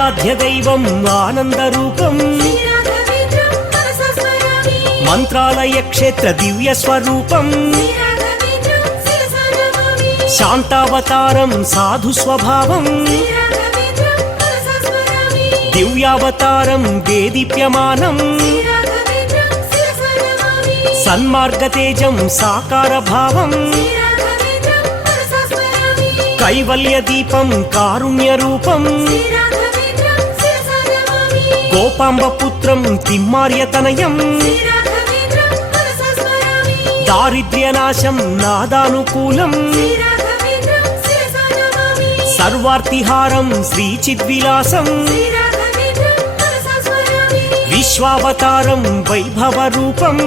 ఆరాధ్య దైవం ఆనంద రూపం మంత్రాలయ క్షేత్ర దివ్య స్వరూపం శాంతావతారం సాధు స్వభావం దివ్యావతారం దేదీప్యమానం సన్మార్గతేజం సాకార భావం కైవల్య దీపం కారుణ్య రూపం గోపాంబ పుత్రం తిమ్మార్యతనయం దారిద్ర్యనాశం నాదానుకూలం సర్వార్తిహారం శ్రీచిద్విలాసం విశ్వావతారం వైభవ రూపం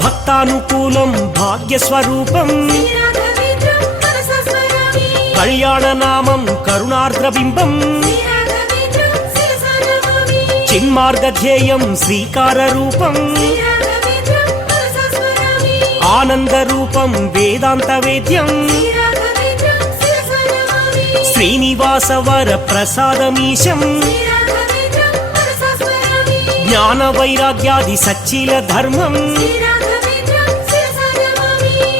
భక్తానుకూలం భాగ్యస్వరూపం కళ్యాణనామం కరుణార్ద్రబింబం చిన్మార్గధ్యేయం శ్రీకారరూపం ఆనందరూపం వేదాంతవేద్యం శ్రీనివాసవర ప్రసాదమీశం జ్ఞానవైరాగ్యాది సచ్చీల ధర్మం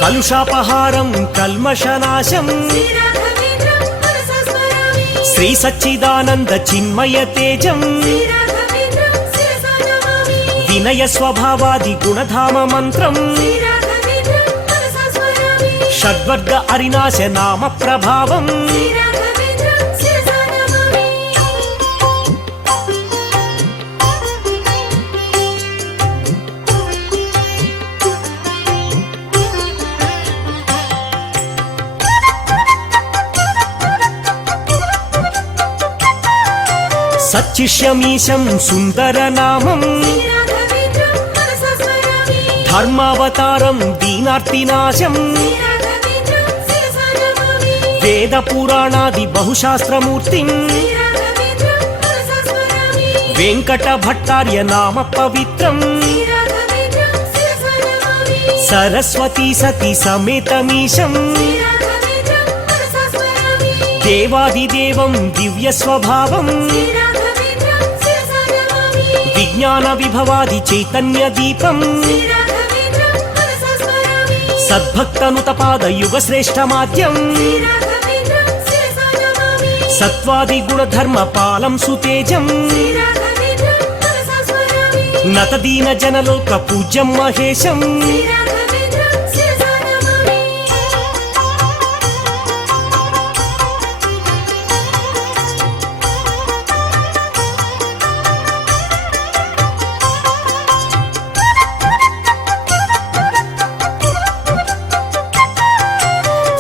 కలుషాపహారం కల్మషనాశం శ్రీ సచ్చిదానంద చిన్మయ తేజం వినయ స్వభావాది గుణధామ మంత్రం షడ్వర్గ అరినాశ నామ ప్రభావం సచ్చిష్యమీశం సుందరనామం ధర్మావతారం దీనార్తినాశం వేద పురాణాది బహుశాస్త్రమూర్తిం వెంకట భట్టార్య నామ పవిత్రం సరస్వతీ సతీ సమేతమీశం దేవాదిదేవం దివ్య స్వభావం విజ్ఞాన విభవాది చైతన్య దీపం సద్భక్తనుతపాద యుగ శ్రేష్ఠ మాధ్యం సత్వాది గుణధర్మ పాలం సుతేజం నతదీన జనలోక పూజ్యం మహేశం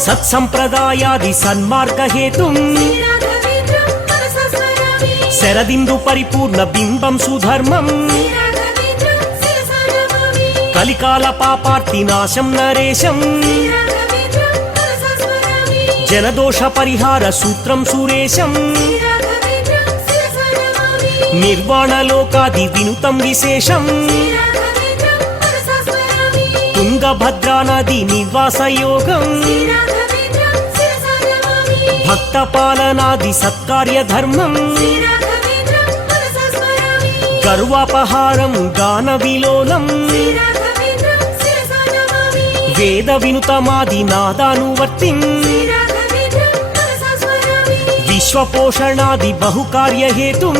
సత్సంప్రదాయాది సన్మార్గ హేతుం శరదిందు పరిపూర్ణ బింబం సుధర్మం కలికాల పాపార్తి నాశం నరేశం జనదోష పరిహార సూత్రం సురేశం నిర్వాణలోకాది వినుతం విశేషం తుంగభద్రా నది నివాసయోగం భక్తపాలనాది సత్కార్య ధర్మం గర్వాపహారం గాన విలోలం వేద వినుతమాది నాదానువర్తిం విశ్వపోషణాది బహుకార్య హేతుం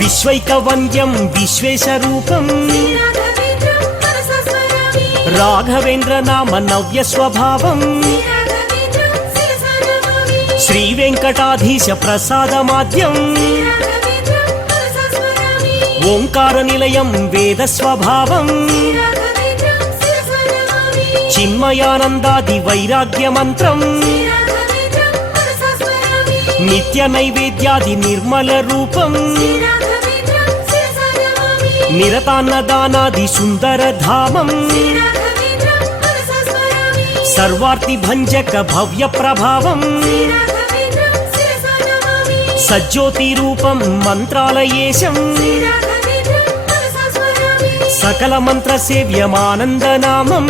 విశ్వైకవంద్యం విశ్వేశరూపం రాఘవేంద్ర నామ నవ్య స్వభావం శ్రీ వెంకటాధీశ ప్రసాదమాద్యం ఓంకార నిలయం వేద స్వభావం చిన్మయానందాది వైరాగ్య మంత్రం నిత్య నైవేద్యాది నిర్మల రూపం నిరతాన్నదానాది సుందర ధామం సర్వార్తి భంజక భవ్య ప్రభావం సజ్జోతి రూపం మంత్రాలయేశం సకల మంత్ర సేవ్యమానందనామం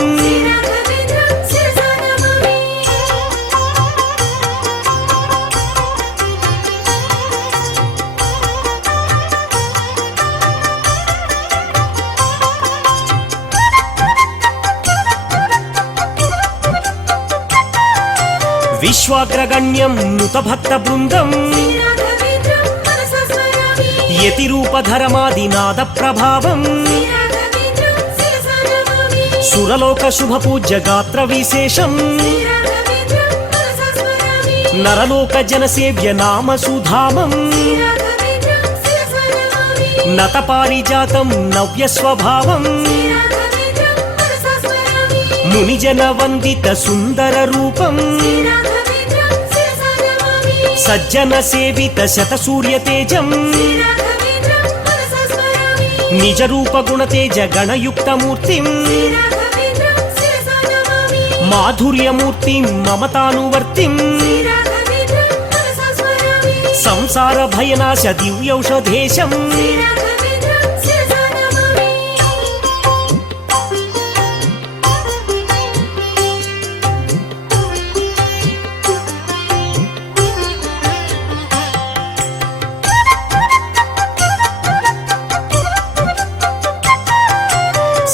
విశ్వాగ్రగణ్యం నుత భక్త బృందం యతిరూపధరమాదినాద ప్రభావం సురలోక శుభ పూజ్య గాత్ర విశేషం నరలోక జనసేవ్య నామ సుధామం నత పారిజాతం నవ్య స్వభావం మునిజన వందిత సుందర రూపం సజ్జన సేవిత శత సూర్య తేజం నిజ రూప గుణ తేజ గణయుక్త మూర్తిం మాధుర్యమూర్తిం మమతానువర్తిం సంసార భయనాశ దివ్యౌషధేశం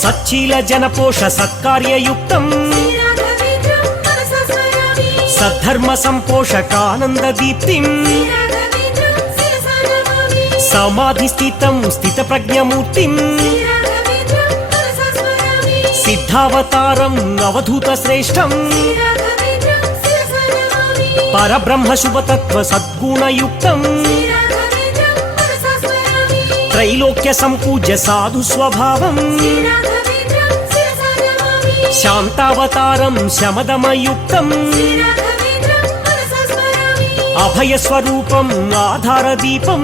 సచ్చీల జనపోష సత్కార్యయుక్తం సద్ధర్మ సంపోషకానంద దీప్తిం సమాధి స్థితం స్థిత ప్రజ్ఞమూర్తిం సిద్ధావతారం అవధూత శ్రేష్టం పరబ్రహ్మ శుభతత్వ సద్గుణయుక్తం త్రైలోక్య సంపూజ్య సాధు స్వభావం శాంతావతారం శమదమయుక్తం అభయస్వరూపం ఆధారదీపం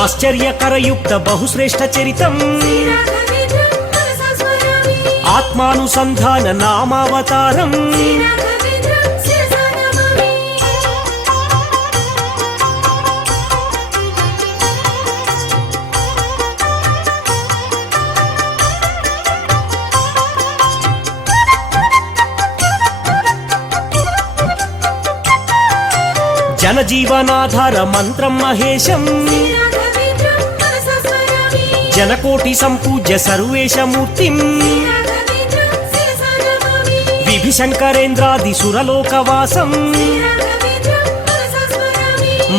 ఆశ్చర్యకరయుక్త బహుశ్రేష్ఠ చరితం ఆత్మానుసంధాన నామావతారం జనజీవనాధార మంత్రం మహేశం జనకోటి సంపూజ్య సర్వేశమూర్తిం విభిశంకరేంద్రాది సురలోకవాసం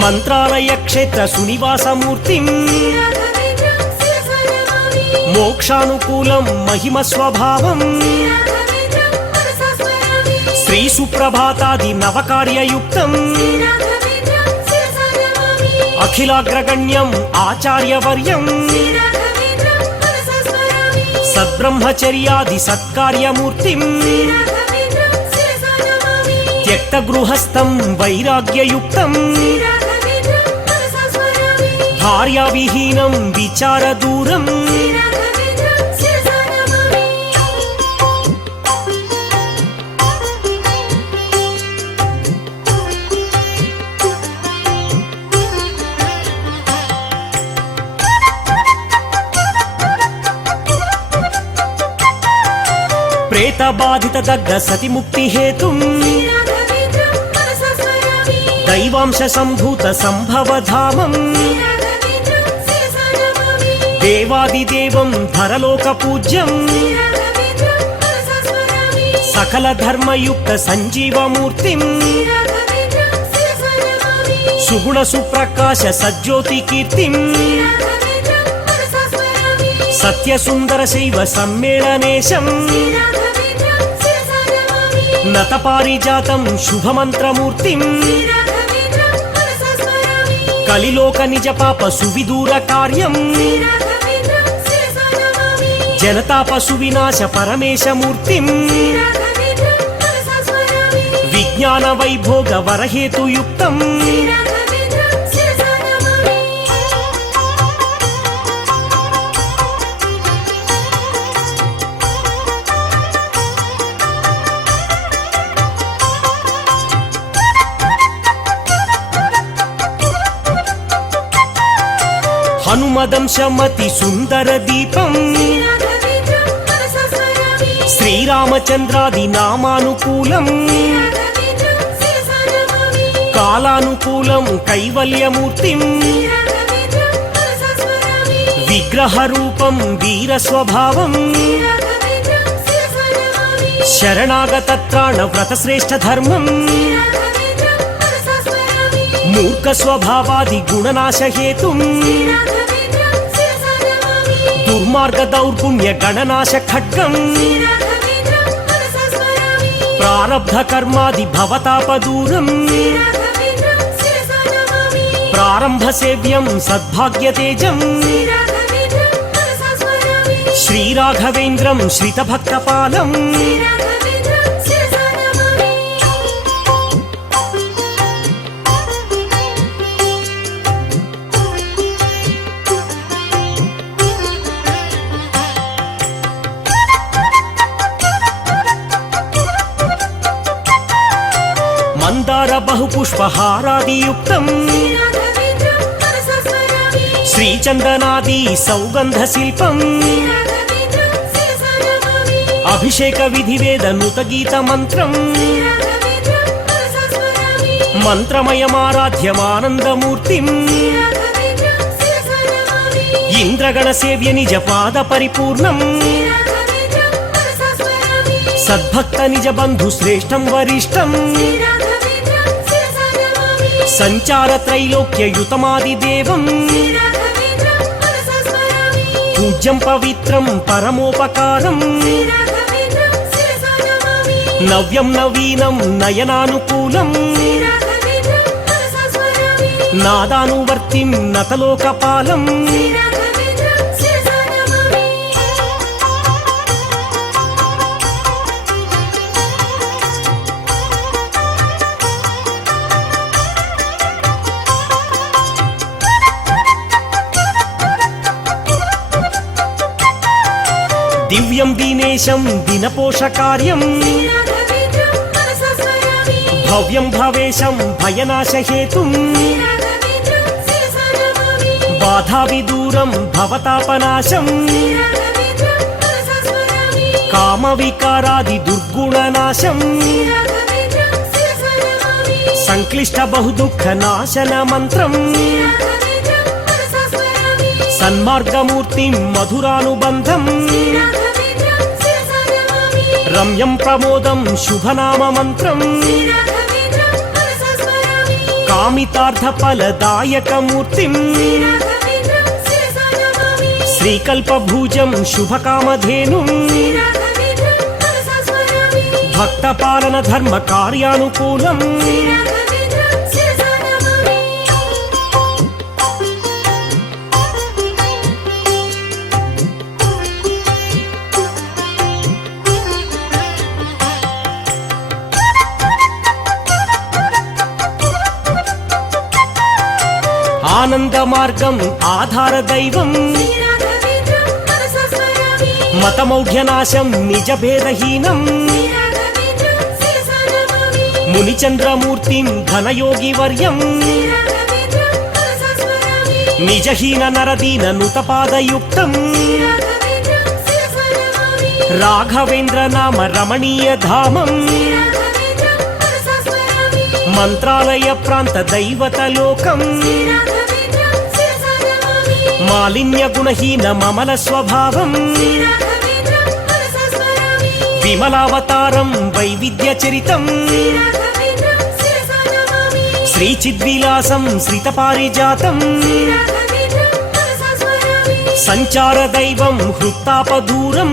మంత్రాలయ క్షేత్ర సునివాసమూర్తిం మోక్షానుకూలం మహిమ స్వభావం శ్రీ సుప్రభాతాది నవకార్యయుక్తం అఖిలాగ్రగణ్యం ఆచార్యవర్యం సద్బ్రహ్మచర్యాది సత్కార్యమూర్తిం త్యక్త గృహస్థం వైరాగ్యయుక్తం భార్యావిహీనం విచారదూరం ప్రేత బాధిత దగ్ధ సతి ముక్తి హేతుం దైవాంశ సంభూత సంభవధామం దేవాదిదేవం ధరలోక పూజ్యం సకల ధర్మయుక్త సంజీవమూర్తిం సుగుణ సుప్రకాశ సజ్యోతి కీర్తిం సత్యసుందర శైవ సమ్మేళనేశం నత పారిజాతం శుభమంత్రమూర్తిం కలిలోక నిజ పాప సువిదూర కార్యం జనతాపశు వినాశ పరమేశమూర్తిం విజ్ఞాన వైభోగ వరహేతుయుక్తం హనుమదంశమతి సుందర దీపం శ్రీరామచంద్రాది నామానుకూలం కాలానుకూలం కైవల్యమూర్తిం విగ్రహ రూపం వీర స్వభావం శరణాగతత్రాణ వ్రత శ్రేష్ఠ ధర్మం మూర్ఖ స్వభావాది గుణనాశ హేతుం దుర్మార్గ దౌర్గుణ్య గణనాశ ఖడ్గం ప్రారబ్ధ కర్మాది భవతాపదూరం ప్రారంభ సేవ్యం సద్భాగ్య తేజం శ్రీరాఘవేంద్రం శ్రితభక్తపాలం మందార బహుపుష్పహారాదియుక్తం శ్రీచందనాది సౌగంధ శిల్పం అభిషేక విధివేద నుత గీత మంత్రం మంత్రమయమారాధ్యమానందమూర్తిం ఇంద్రగణ సేవ్య నిజ పాద పరిపూర్ణం సద్భక్త నిజ బంధు శ్రేష్టం వరిష్టం సంచార త్రైలోక్యయుతమాదిదేవం పూజ్యం పవిత్రం పరమోపకారం నవ్యం నవీనం నయనానుకూలం నాదానువర్తిం నతలోకపాలం దివ్యం దీనేశం దినపోషకార్యం భవ్యం భవేశం భయనాశహేతుం బాధావిదూరం భవతాపనాశం కామవికారాది దుర్గుణనాశం సంక్లిష్ట బహుదుఃఖ నాశన మంత్రం సన్మార్గమూర్తిం మధురానుబంధం రమ్యం ప్రమోదం శుభనామ మంత్రం కామితార్థ ఫలదాయకమూర్తిం శ్రీకల్పభూజం శుభకామధేనుం భక్తపాలన ధర్మ కార్యానుకూలం ఆనంద మార్గం ఆధార దైవం మతమౌఢ్యనాశం నిజ భేదహీనం మునిచంద్రమూర్తిం ఘనయోగి వర్యం నిజహీన నరదీన నుతపాదయుక్తం రాఘవేంద్ర నామ రమణీయ ధామం మంత్రాలయ ప్రాంత దైవత లోకం మాలిన్య గుణహీన మమల స్వభావం విమలావతారం వైవిధ్య చరితం శ్రీచిద్విలాసం శ్రితపారిజాతం సంచార దైవం హృత్తాపదూరం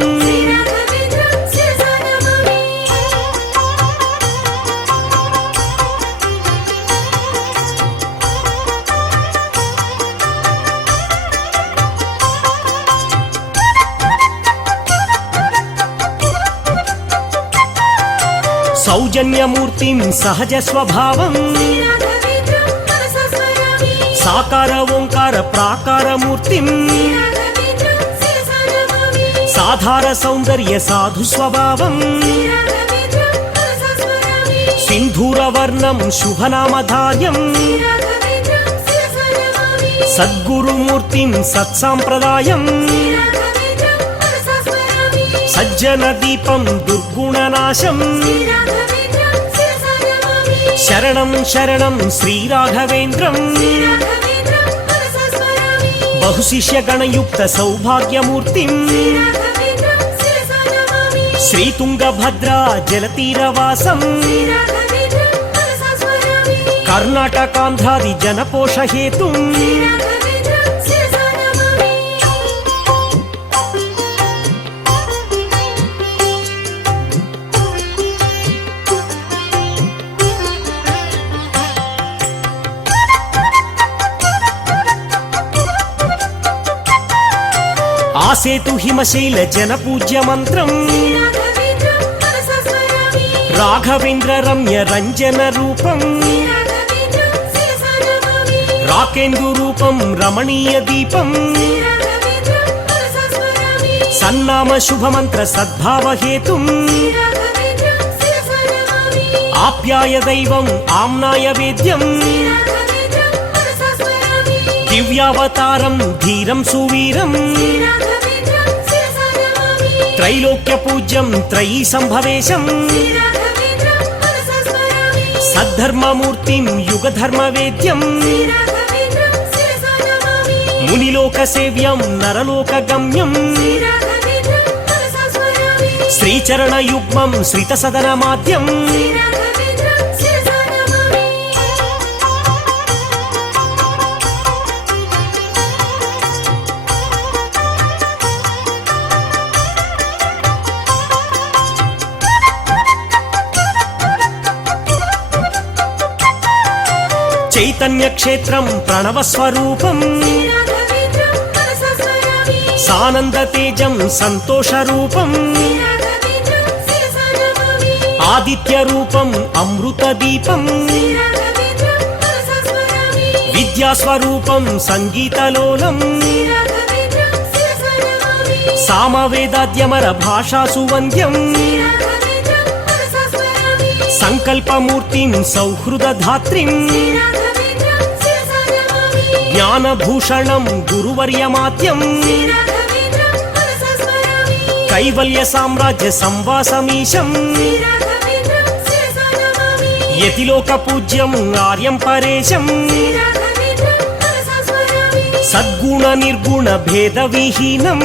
సౌజన్యమూర్తిం సహజ స్వభావం సాకార ఓంకార ప్రాకారమూర్తిం సాధార సౌందర్య సాధు స్వభావం సింధూరవర్ణం శుభనామధార్యం సద్గురుమూర్తిం సత్సాంప్రదాయం సజ్జన దీపం దుర్గుణనాశం శరణం శరణం శ్రీరాఘవేంద్రం బహుశిష్యగణయుక్త సౌభాగ్యమూర్తిం శ్రీతుంగభద్రా జలతీరవాసం కర్ణాటకాంధ్రాది జనపోషహేతుం ఆసేతు హిమశైల జన పూజ్య మంత్రం రాఘవేంద్ర రమ్య రంజన రూపం రాకేందు రూపం రమణీయ దీపం సన్నామ శుభమంత్ర సద్భావహేతుం ఆప్యాయ దైవం ఆమ్నాయ వేద్యం దివ్యావతారం ధీరం సువీరం త్రైలోక్య పూజ్యం త్రయీ సంభవేశం సద్ధర్మమూర్తిం యుగధర్మవేద్యం మునిలోక సేవ్యం నరలోక గమ్యం శ్రీచరణ యుగ్మం శ్రిత సదన మాధ్యం చైతన్య క్షేత్రం ప్రణవ స్వరూపం సానంద తేజం సంతోష రూపం ఆదిత్య రూపం అమృత దీపం విద్యాస్వరూపం సంగీతలోలం సామవేదాద్యమర భాషాసు వంద్యం సంకల్పమూర్తిం సౌహృదధాత్రిం జ్ఞానభూషణం గురువర్యమాత్యం కైవల్య సామ్రాజ్య సంవాసమీశం యతిలోక పూజ్యం ఆర్యం పరేశం సద్గుణ నిర్గుణ భేద విహీనం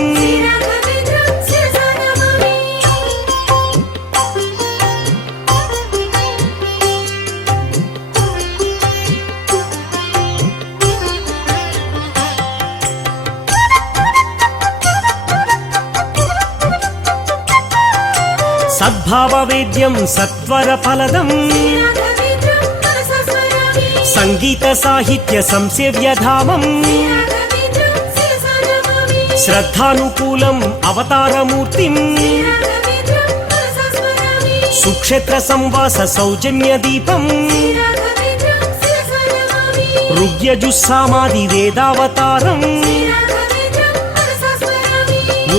సద్భావవేద్యం సత్వర ఫలదం సంగీత సాహిత్య సంసేవ్యధామం శ్రద్ధానుకూలం అవతారమూర్తిం సుక్షేత్ర సంవాస సౌజన్య దీపం ఋగ్యజుస్సామాది వేదావతారం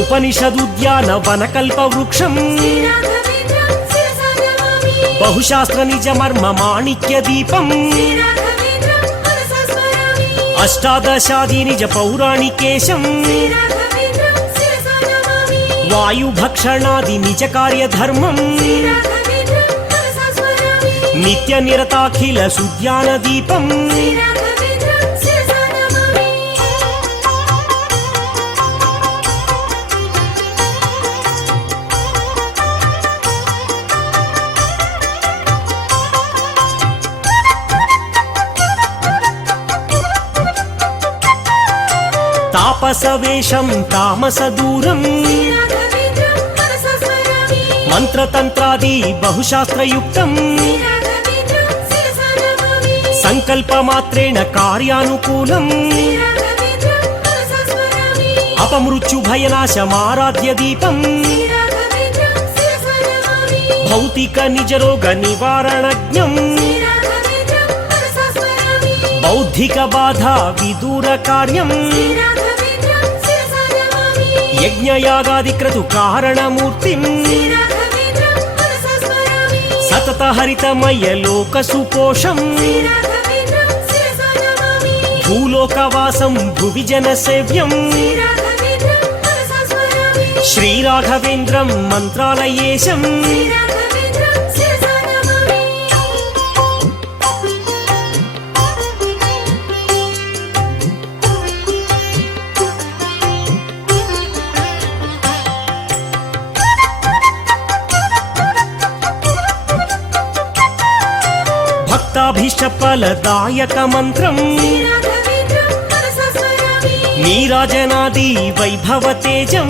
ఉపనిషదుద్యాన వనకల్ప వృక్షం బహుశాస్త్ర నిజ మర్మ మాణిక్య దీపం అష్టాదశాది నిజ పౌరాణికేశం వాయుభక్షణాది నిజ కార్యధర్మం నిత్య నిరతాఖిల సుజ్ఞాన దీపం తాపసవేషం తామస దూరం మంత్రతంత్రాది బహుశాస్త్రయుక్తం సంకల్పమాత్రేణ కార్యానుకూలం అపమృత్యుభయనాశమారాధ్య దీపం భౌతిక నిజరోగ నివారణజ్ఞం బౌద్ధిక బాధ విదూర కార్యం యజ్ఞయాగాది క్రతు కారణమూర్తిం సతత హరితమయ లోక సుపోషం భూలోకవాసం భువి జన సేవ్యం శ్రీరాఘవేంద్రం మంత్రాలయేశం భక్తాభీష్టఫలదాయక మంత్రం నీరాజనాది వైభవ తేజం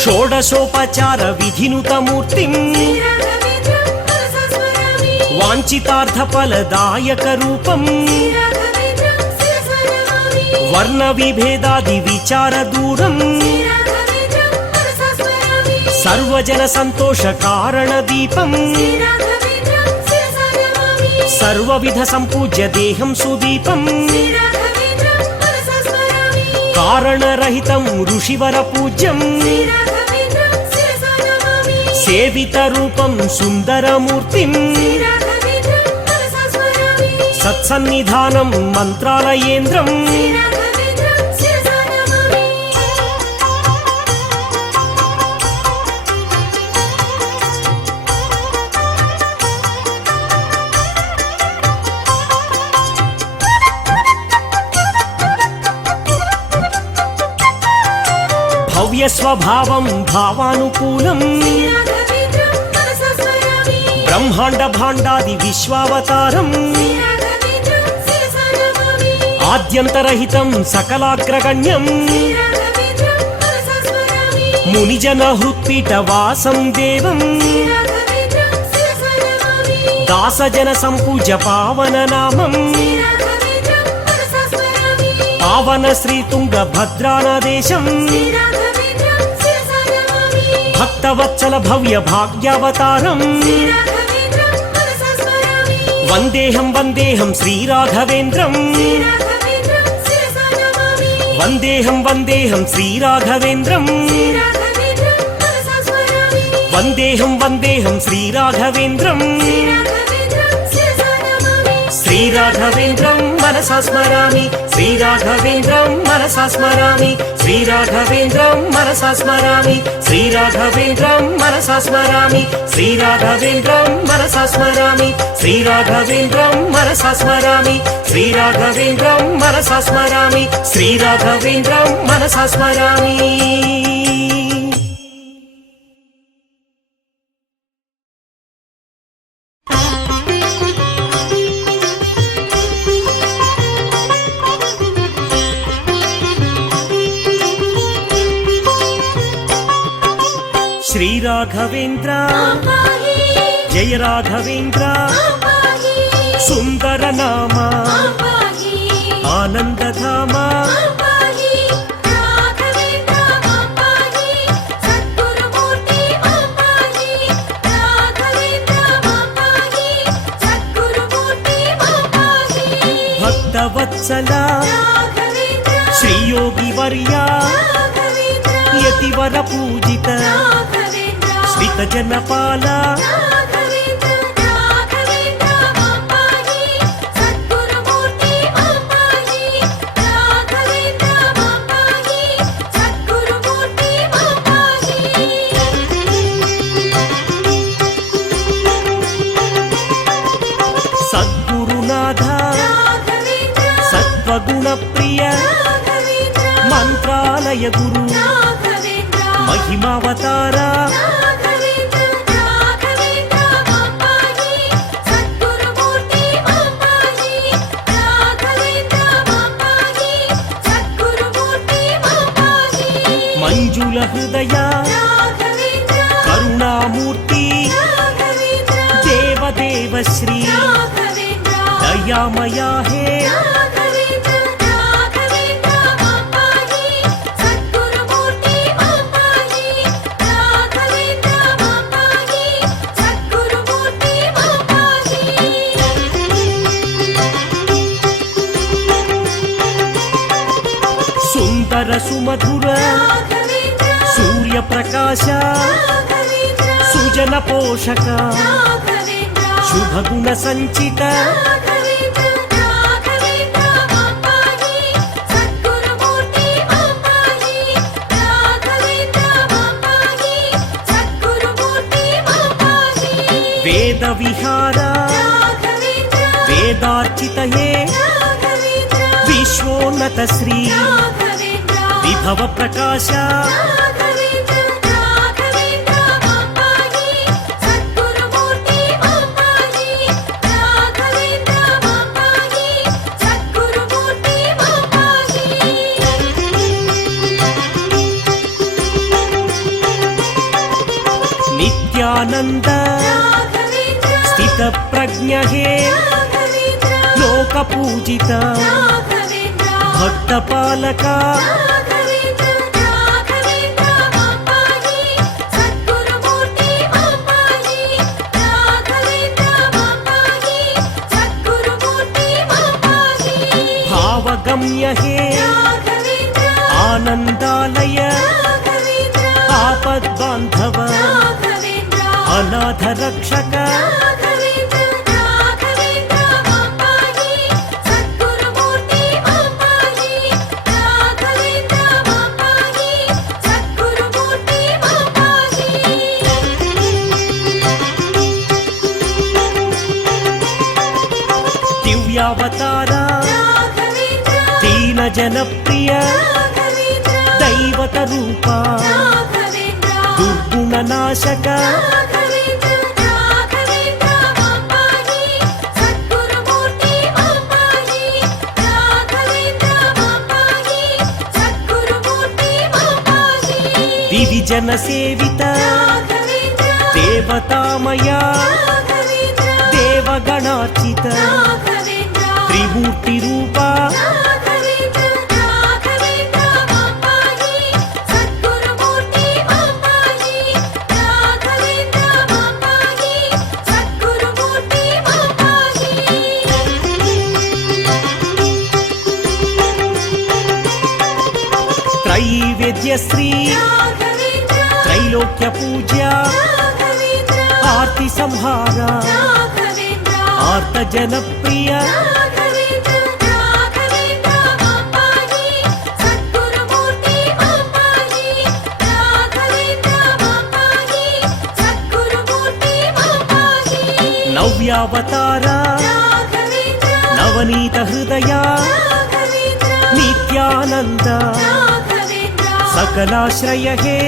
షోడశోపచార విధినుతమూర్తిం వాంఛితార్థఫలదాయక రూపం వర్ణ విభేదాది విచార దూరం సర్వజన సంతోష కారణ దీపం సర్వవిధ సంపూజ్య దేహం సుదీపం కారణరహితం ఋషివర పూజ్యం సేవిత రూపం సుందరమూర్తిం సత్సన్నిధానం మంత్రాలయేంద్రం భవ్య స్వభావం భావానుకూలం బ్రహ్మాండ భాండాది విశ్వావతారం ఆద్యంతరహితం సకలాగ్రగణ్యం మునిజన హృత్పీఠ వాసం దేవం దాసజన సంపూజ్య పావన నామం పావన శ్రీ తుంగభద్రానదేశం భక్తవత్సల భవ్య భాగ్యావతారం వందేహం వందేహం శ్రీరాఘవేంద్రం వందేహం వందేహం శ్రీరాఘవేంద్రం వందేహం వందేహం శ్రీరాఘవేంద్రం శ్రీరాఘవేంద్రం మనసా స్మరామి శ్రీరాఘవేంద్రం మనసా స్మరామి శ్రీరాఘవేంద్రం మనసా స్మరామి శ్రీరాఘవేంద్రం మనసా స్మరామి శ్రీరాఘవేంద్రం మనసా స్మరామి శ్రీరాఘవేంద్రం మనసా స్మరామి శ్రీరాఘవేంద్రం మనసా స్మరామి శ్రీరాఘవేంద్రం మనసా స్మరామి. శ్రీ రాఘవేంద్ర జయ రాఘవేంద్ర సుందర నామ ఆనందధామ భక్తవత్సల శ్రీయోగి వర్య యతివర పూజిత శ్రీత జనపాల సద్గురునాథ సత్వగుణ ప్రియ మంత్రాలయ గురు మహిమావతార మంజుల హృదయ కరుణామూర్తి దేవదేవ శ్రీ దయామయా హే సద్గురుమూర్తి సుందర సుమధుర సూర్యప్రకాశ సుజన పోషక శుభగుణ సంచిత వేద విహార వేదార్చిత హే విశ్వోన్నత శ్రీ విభవ ప్రకాశ నిత్యానంద స్థిత ప్రజ్ఞ హే లోక పూజిత భక్త పాలక భావగమ్య హే ఆనందాలయ ఆపద్బాంధవ అనాథ రక్షక దివ్యావతార దీన జనప్రియ దైవత రూప దుర్గుణ నాశక దివిజన సేవిత దేవతామయ దేవగణార్చిత త్రిమూర్తి రూప త్రైవేద్యశ్రీ త్రైలోక్య పూజ్య ఆర్తి సంహార ఆర్త జనప్రియ నవ్యావతార నవనీత హృదయ నిత్యానంద सकलाश्रय हे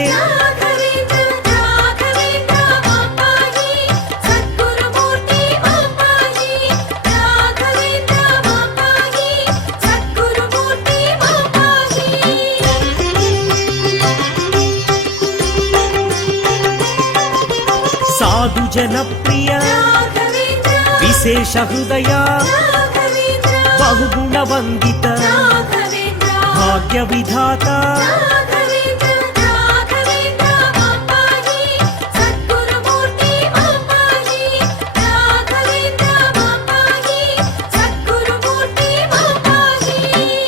साधु जनप्रिय विशेष हृदय बहुगुण वंदित भाग्य विधाता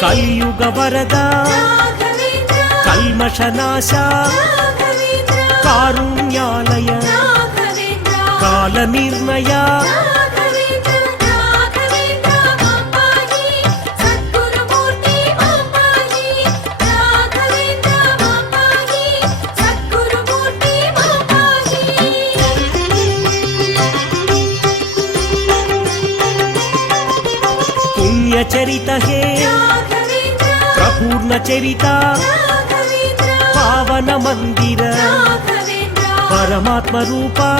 कलियुग वरद कल्मषनाश कारुण्यालय काल निर्णय पुण्यचरित हे प्रपूर्ण चरिता पावन मंदिर परमात्म रूपा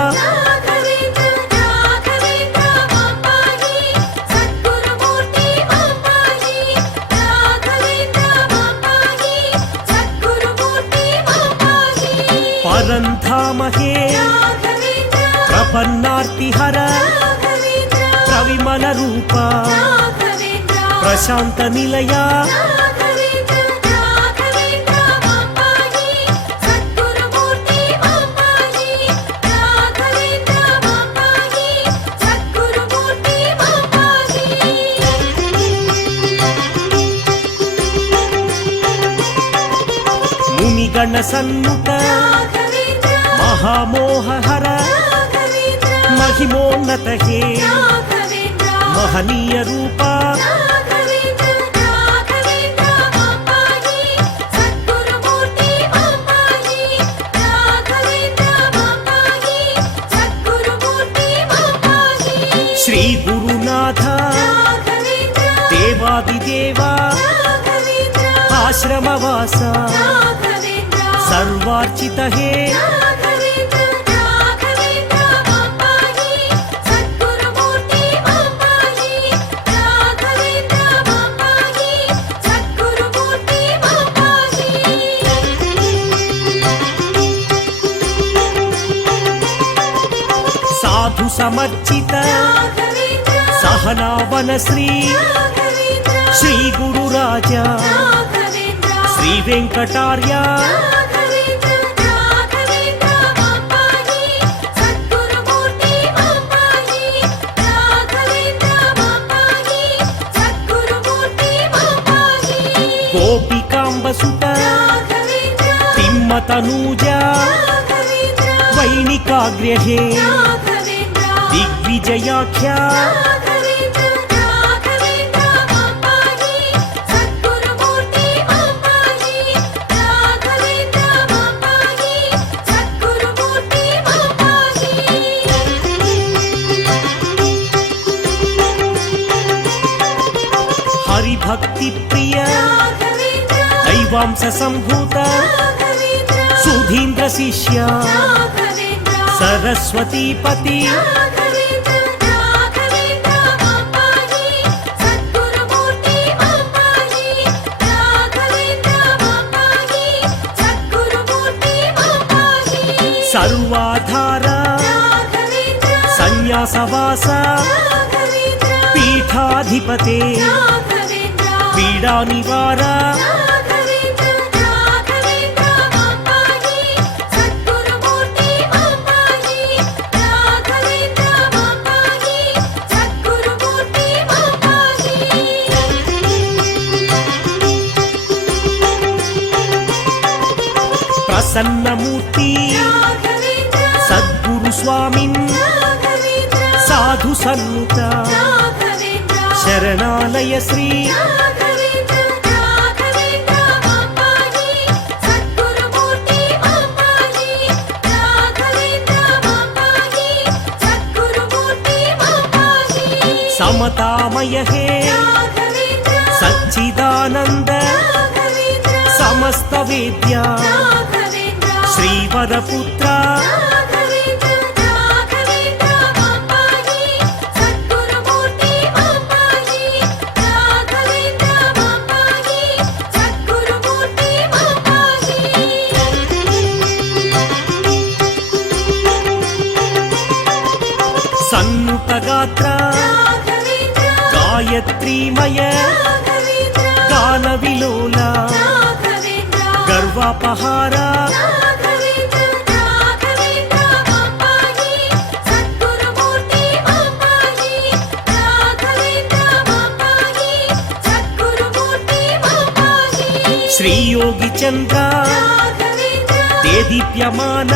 परंधाम हे प्रपन्नार्तिहर प्रविमल रूपा प्रशांत निलया శ్రీగణసన్నుత మహామోహహర महिमोन्नत हे महनीय रूपा श्री गुरुनाथ देवादिदेवा आश्रमवासा सर्वार्चित हे साधु समर्चित सहनावन श्री श्री गुरुराजा श्री वेंकटार्य गोपिकांबसुत तिम्मतनूजा वैणिकाग्र्यहे दिग्विजयाख्या हरिभक्ति प्रिय दैवांश संभूत सुधीन्द्र शिष्य सरस्वती पति सर्वाधार संन्यासवास पीठाधिपते पीड़ा निवार प्रसन्नमूर्ति सद्गुरु स्वामिन् साधु सन्नुत शरणालय श्री समतामय हे सच्चिदानंद समस्त वेद्या श्रीवरपुत्र सन्नुतगात्र गायत्रीमय गानविलोला गर्वापहार श्री योगी चंद्र देदीप्यमान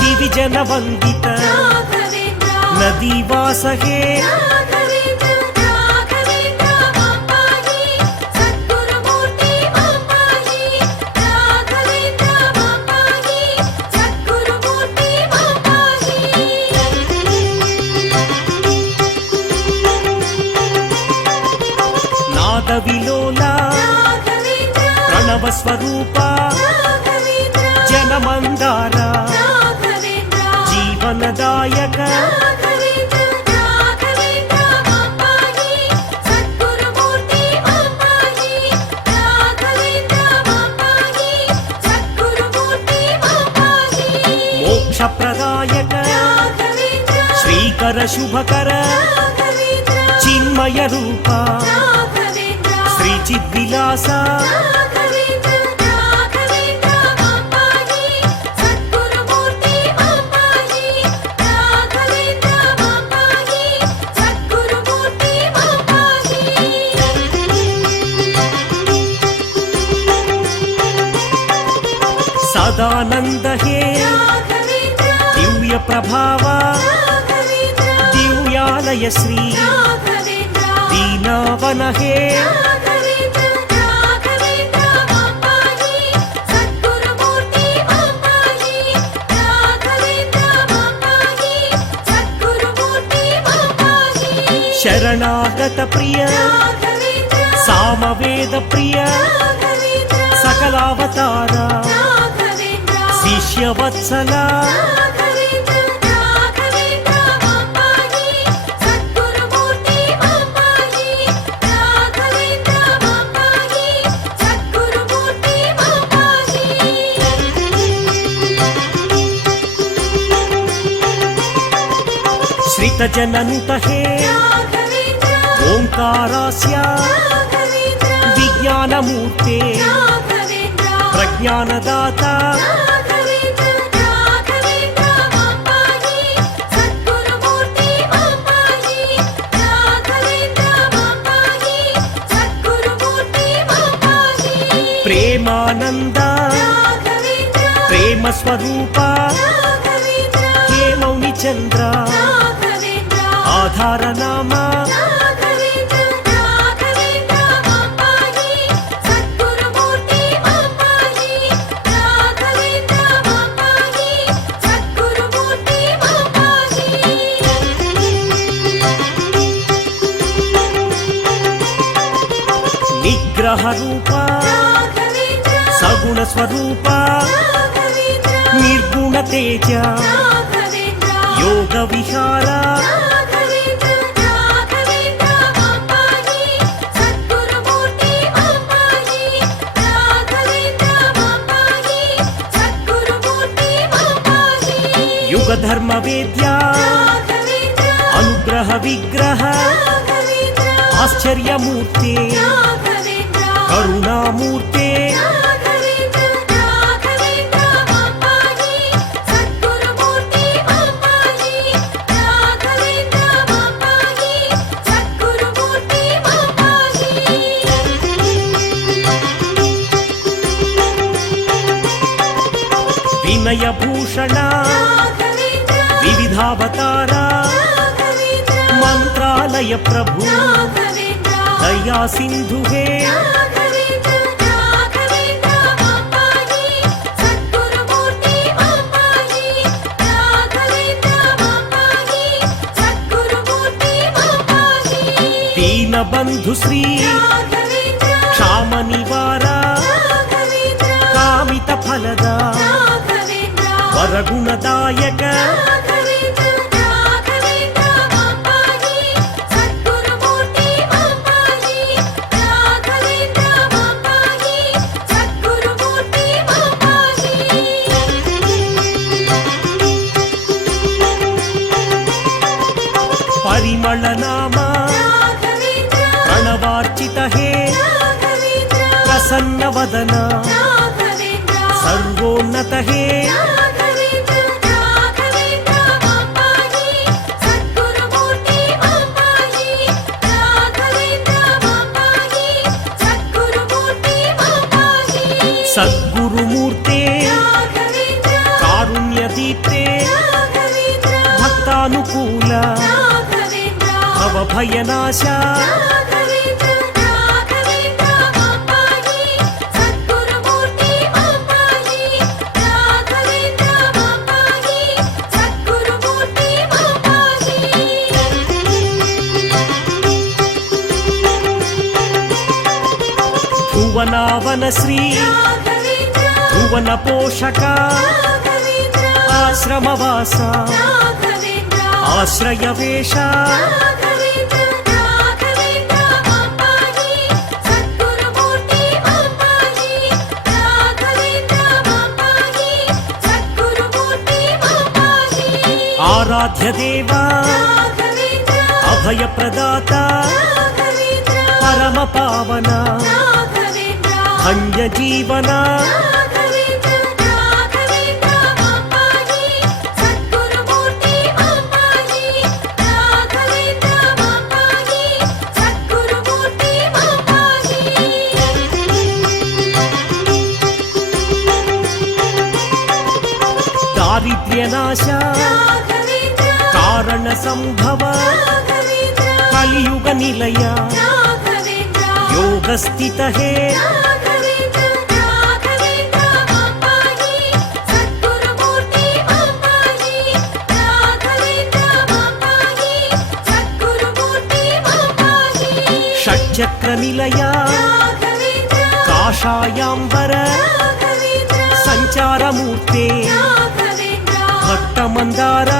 दिविजन वंदित नदीवास हे नादविलोला प्रणव स्वरूपा जनमंदार जीवनदायक मोक्षप्रदायक श्रीकर शुभकर चिन्मय रूपा श्री चिद्विलासा ದಿವ್ಯಾನಂದ ಹೇ ದಿವ್ಯ ಪ್ರಭಾವ ದಿವ್ಯಾಲಯ ಶ್ರೀ ದೀನವನ ಹೇ ಶರಣಾಗತ ಪ್ರಿಯ ಸಾಮವೇದ ಪ್ರಿಯ ಸಕಲಾವತಾರ ಶಿಷ್ಯ ವತ್ಸಲ ಶ್ರಿತ ಜನಂತ ಹೇ ಓಂಕಾರಾಸ್ಯ ವಿಜ್ಞಾನ ಮೂರ್ತೆ ಪ್ರಜ್ಞಾನದಾತ ಪ್ರೇಮಾನಂದ ಪ್ರೇಮ ಸ್ವರೂಪ ಹೇ ಮೌನಿ ಚಂದ್ರ ಆಧಾರ ನಾಮ ನಿಗ್ರಹ ರೂಪ ಸಗುಣ ಸ್ವರೂಪ ನಿರ್ಗುಣ ತೇಜ ಯೋಗ ವಿಹಾರ ಯುಗ ಧರ್ಮ ವೇದ್ಯ ಅನುಗ್ರಹ ವಿಗ್ರಹ ಆಶ್ಚರ್ಯ ಮೂರ್ತಿ ಕರುಣಾಮೂರ್ತಿ ವಿನಯ ಭೂಷಣ ವಿವಿಧಾವತಾರ ಮಂತ್ರಾಲಯ ಪ್ರಭು ದಯಾ ಸಿಂಧು ಹೇ ದೀನ ಬಂಧು ಶ್ರೀ ಕ್ಷಾಮ ನಿವಾರ ಕಾಮಿತ ಫಲದ ವರಗುಣದಾಯಕ ಪರಿಮಳ ನಾಮ ಪ್ರಣವಾರ್ಚಿತ ಹೇ ಪ್ರಸನ್ನ ವದನ ಸರ್ವೋನ್ನತ ಹೇ ಸದ್ಗುರುಮೂರ್ತೆ ಕಾರುಣ್ಯ ದೀಪ್ತೆ ಭಕ್ತಾನುಕೂಲ ಭವ ಭಯನಾಶ ಭುವನಾವನ ಶ್ರೀ ಭುವನ ಪೋಷಕ ಆಶ್ರಮವಾಸ ಆಶ್ರಯ ವೇಷ ಆರಾಧ್ಯ ದೇವ ಅಭಯ ಪ್ರದಾತ ಪರಮ ಪಾವನ ಧನ್ಯ ಜೀವನ दारिद्र्यनाश कारण संभव कलियुग निलय योगस्थित हे षट्चक्र निलय काषायांबर संचार मूर्ते भक्त मंदार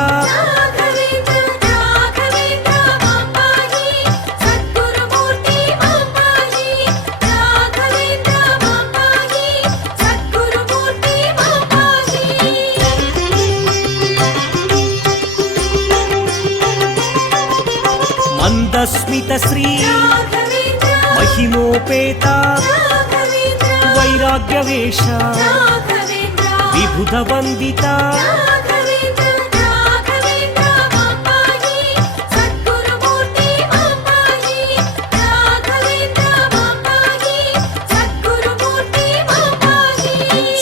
मंदस्मित श्री महिमोपेता वैराग्यवेश विबुध वंदिता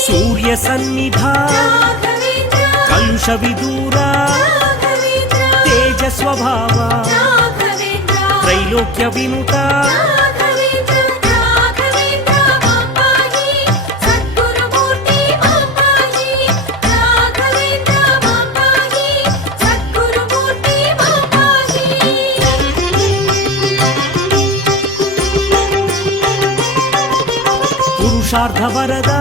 सूर्य सन्निधा कलुष विदूरा तेज स्वभाव त्रैलोक्य विनुता पुरुषार्थ वरदा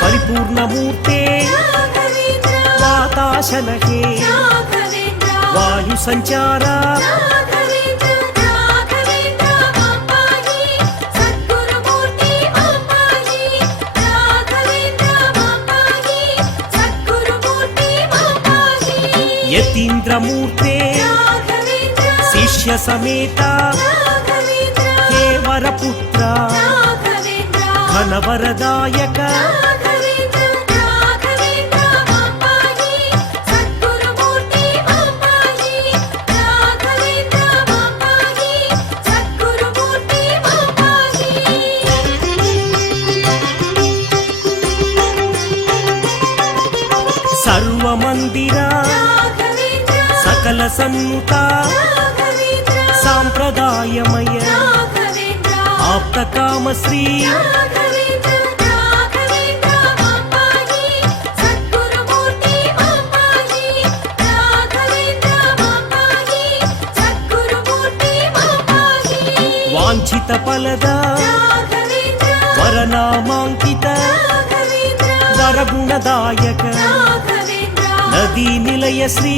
परिपूर्ण मूर्ते वाताशन हे वायु संचारा यतीन्द्र मूर्ते शिष्य समेता हे वरपुत्र घन वरदायक सर्व मंदिरा सकल सन्मुता सांप्रदायमय आप्त काम श्री वांछित फलद वरनामांकित वरगुणदायक नदी निलय श्री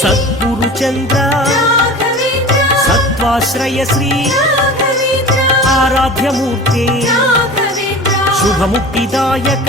सद्गुरु चंद्र सत्वाश्रय श्री आराध्य मूर्ते शुभ मुक्तिदायक